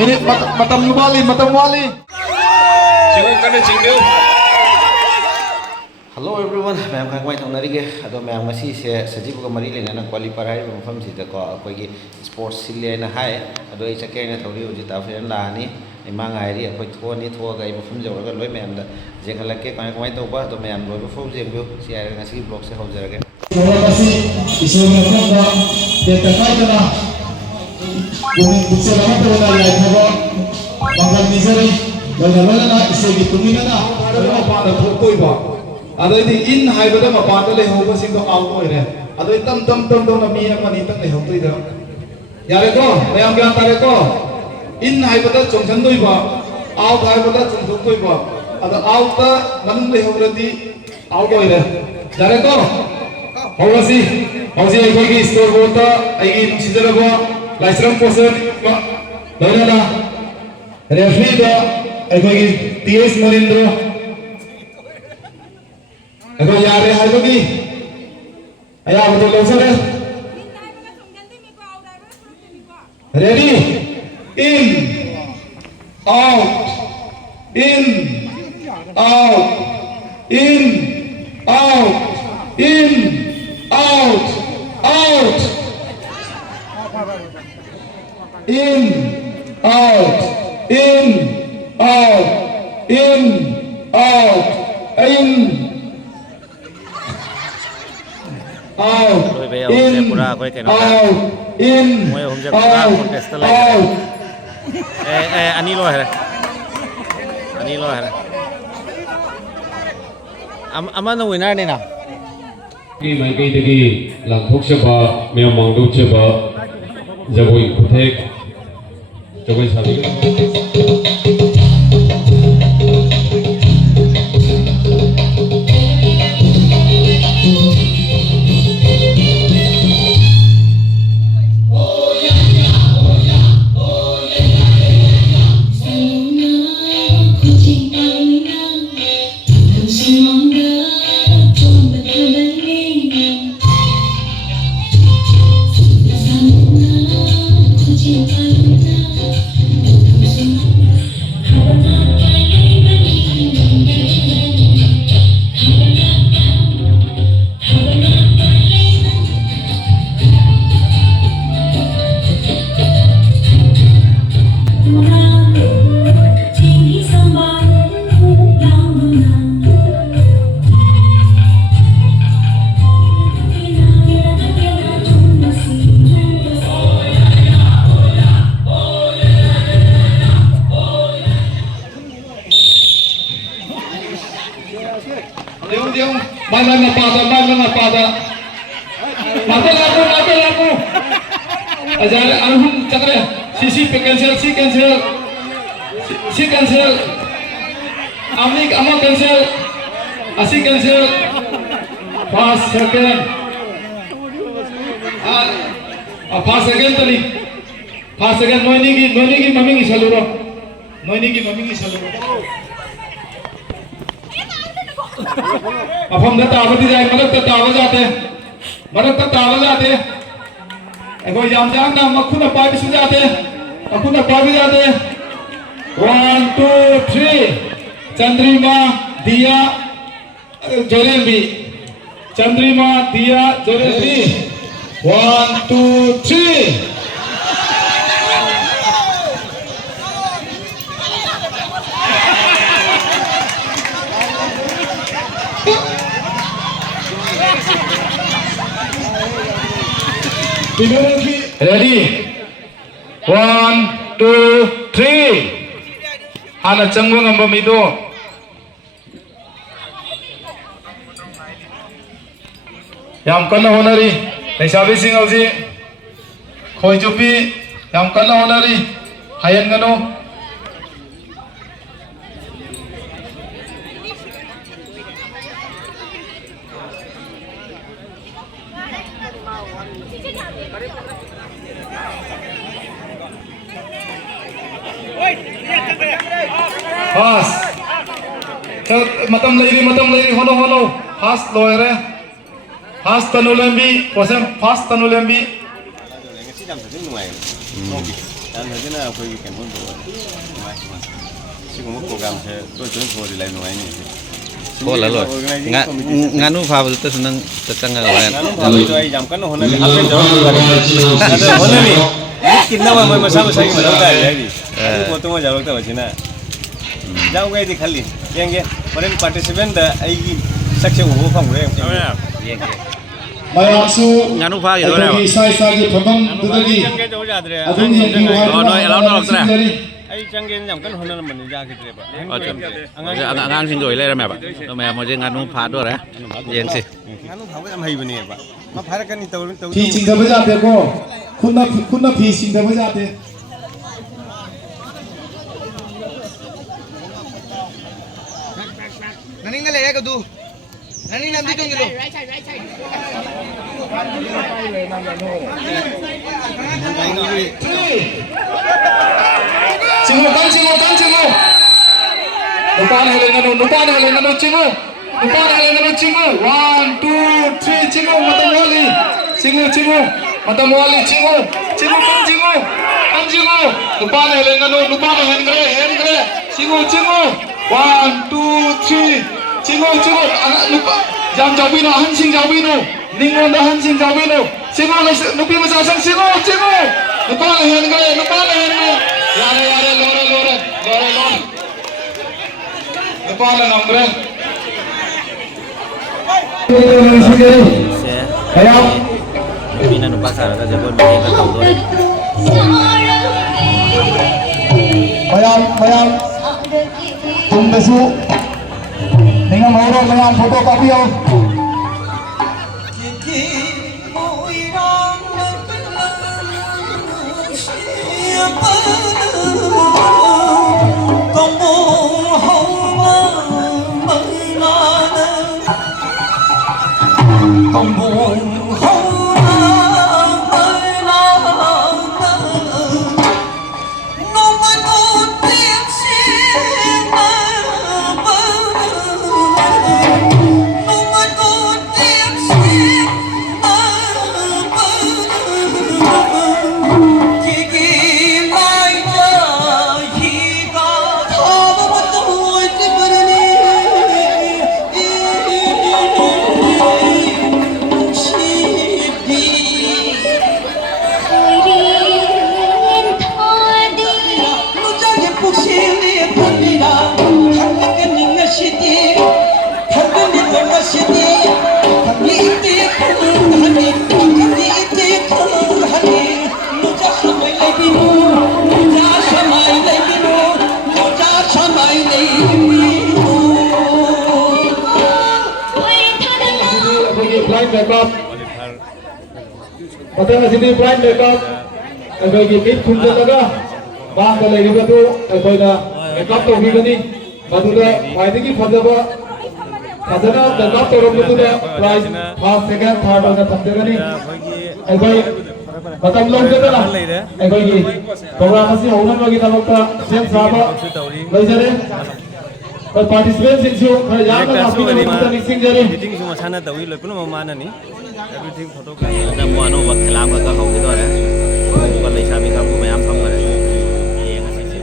Minit matam wali, matam wali. Hello everyone, ma'am kagway thong narige ado ma'am ngasi se sajibu ka mari lena na qualify hai mafam si ta ko akoi gi sports sile na hai ado ai chake na thori uji ta fen la ni ai ma ngai ri akoi tho ni tho ga ai mafam jaw ga loi ma'am da je khala ke kagway to ba ado ma'am loi fo je bu si ai ngasi blog se hau jarage kasi isu na ko ba de ta kai na Bumi bukse lama to na ya ko bangal misari bangal na ise gi tumina na ado pa da thokoi ba adoi di in haibada mapan da le hoba sing do out oi re adoi tam na mi amani tak le hotoi da yare ko mayam gyan tare ko in haibada chongchan doi ba out haibada chongchok doi ba ada out ta manung le hobra di out oi re yare ko hawasi ai ko gi store board ta ai gi sijara ko laisram person ko doi na referee da ai ko gi ts morindro Ego yare hai bagi, ayah betul betul sah. Ready, in, out, in, out, in, out, in, out, out, in, out, in, out, in, out, in. Out, in, out, in, out. Ani lo hai. Amano winner ni na. Ki mai kai te ki lang thok se ba me mang du che ba jaboi kuthek jaboi sabi Mana pada. Mata laku. Ajar arhum cakre. Si cancel. Amik ama cancel. Asi cancel. Fast second. Fast second tadi. Fast second noini ki mami ki saluro. अब हम तावती जाए मतलब towel जाते एगो यामजान ना मक्खू ना पाई भी जाते 1 2 3 चंद्रिमा दिया जोरेंबी 1 2 3 Ready? 1 2 3 Hana changwa ngamba mido Yam kana honari Laisabi sing ausi Khoi chupi Yam kana honari Hayan ngano Pass. Matam lagi hono. Pass loere. fast tanu lembi posem fast tanu lembi ngasi jam satu nungai dan hari na aku ikan pun bawa nungai si kamu program saya tu jangan bawa di lain nungai ni Ko la lo nganu fa bu tu senang tetang ga wa nganu bawa itu ay jam kan hona ni apa jawab ada hona ni mungkin nama masa ini mana ada jadi aku foto mah jawab tu macam mana jauh gaya di kali yang dia kemarin participant dah ay seksi uhu pang gue Mayaksu nganu fa gitu lah sai sai phabam dudagi yang jauh jadi adung yang ki wa no elam no tra ay jangan jam kan hona mana jadi tu oh angang sing goi le ra me ba to me mo je nganu pha do ra yen si nganu phau cái hay bani apa ma phara kan ni tahu phi ching da ba jate ko kunna phi ching da ba jate Naning na lele ko du. Naning nam dito ngilo. Chingo nupan hale ngano chingo 1 2 3 chingo matamwali chingo matamwali chingo nupan hale ngano hen gale chingo 1 2 3 chingo nupa jam jawbino hansing jawbino ningon da hansing jawbino chingo nupi masasang chingo nupan hen gale yare lore nupan nambre Ayam Pina no pasar ka jabon me ka to do Ayam tum besu dengan orang dengan foto kopi yo Matang sini blind makeup, agar kita kunjung jaga, bang kalau ini betul, agar ina makeup tu hidup ni, betul dah, baik ni fazla ba, fazla makeup tu orang betul dah, prize first, second, third orang thambde ni, agar matang long jaga lah, agar ini, program masih orang lagi tamak ta, siap sahaja, belajar Kalau participants itu, kalau jangan masuk ke dalam mixing jadi. meeting cuma sana tahu, lepas tu mau mana ni? Everything photo. ada mo ano wag kelam ka ho gitu ra ko lai sa mi ka ko mayam pham ra ye nga si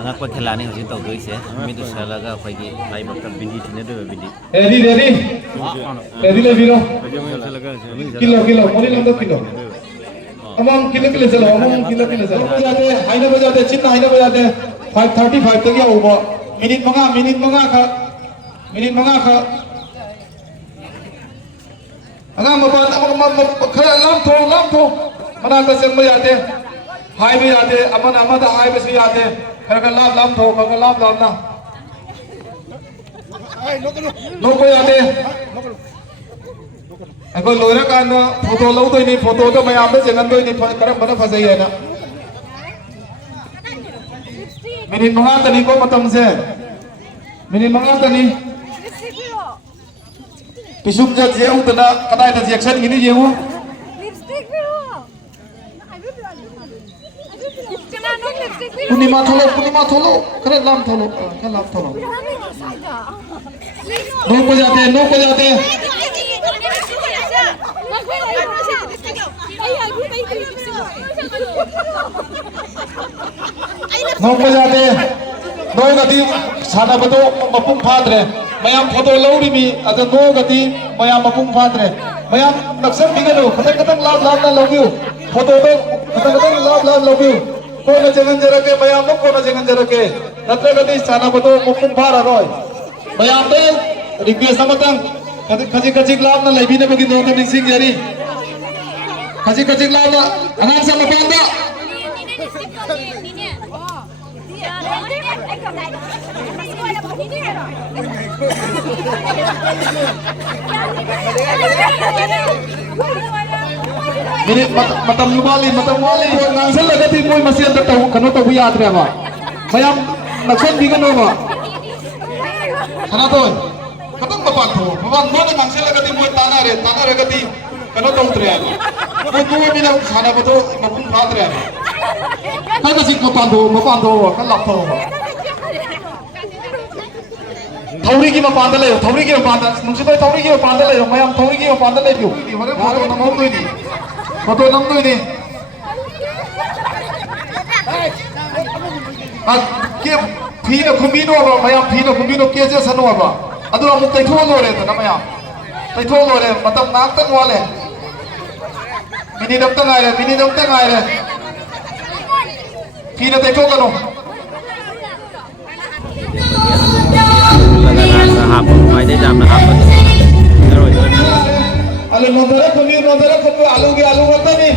angak pa khelani ho sin to doi se mi tu sala ga phai gi lai bak tam bindi thine do bindi Ready le biro. Kilo, moni lamdo kilo. Among kilo chalo, among kilo chalo. Bajate, haina bajate, chinna haina bajate. 5:35 तक या होगा. minit mga ka. Agam mabat khara lam tho. Mana ka sang ba yate. Hai ba yate, amada hai ba si yate. Khara lam tho, lam na. No ko yate. Ako loira ka na photo lau to ni photo to mayam ba jengan to ni karam bana phasai hai na. Minit mga tani ko matam se. Minit mga tani. Pisum jat je utna kadai ta reaction gini je wo. Lipstick biro. Kena no lipstick biro. Punima tholo. Kare lam tholo. No ko jate. नौका जाते नौ गति साना बतो मपुंग फादरे मयाम photo लौरी मी अगर नौ गति मयाम मपुंग फादरे मयाम नक्सल बिगनो खतंग खतंग लाभ लाभ ना लौबियो photo तो खतंग खतंग लाभ लाभ लौबियो को न जगन जरके मयाम को न जगन जरके नत्र गति साना बतो मपुंग फारा रोय मयाम दे रिक्वेस्ट नमतंग खजी खजी लाभ ना लेबी ने बगी दो तो निसिंग जरी खजी खजी लाभ ना अनार से मपांदा ini matam wali nangsen lagati moy masian ta kano ta buya atre ba mayam naksen bigan ba kana to katong papan tho papan mo na nangsen lagati moy tana re gati kano ta utre ba mo mo mina khana ba to mapun khatre ba ka sik papan tho ka lap tho थौरी की मपान ले थौरी की मपान नुसी भाई थौरी की मपान ले मयाम थौरी की मपान ले बियो हरे photo नमम दोई नी फोटो नम दोई नी आ के फीनो खुमीनो बा मयाम फीनो खुमीनो केजे सनो बा अदु अमुक तैथो लोरे त मयाम तैथो लोरे मतम नाक तन वाले मिनी दम तंग आए रे फीनो तैथो कनोนะครับไม่ได้จำนะครับอร่อยเลย आलू नंदरे कमी आलू करता नहीं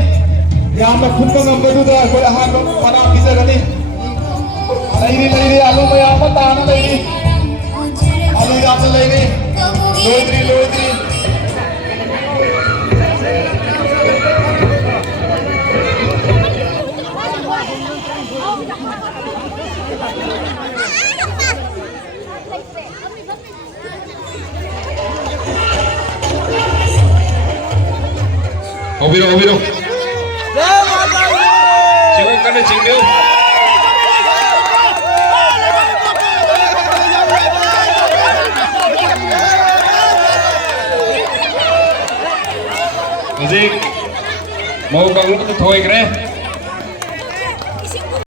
यहाँ पे खुद को नंबर दूधा कोई हाथ में पना किसे करनी नहीं आलू में यहाँ पर ताना नहीं आलू यहाँ पे नहीं लोइत्री Obiro Jangan kena jingle Musik mau bangun tu thoi kere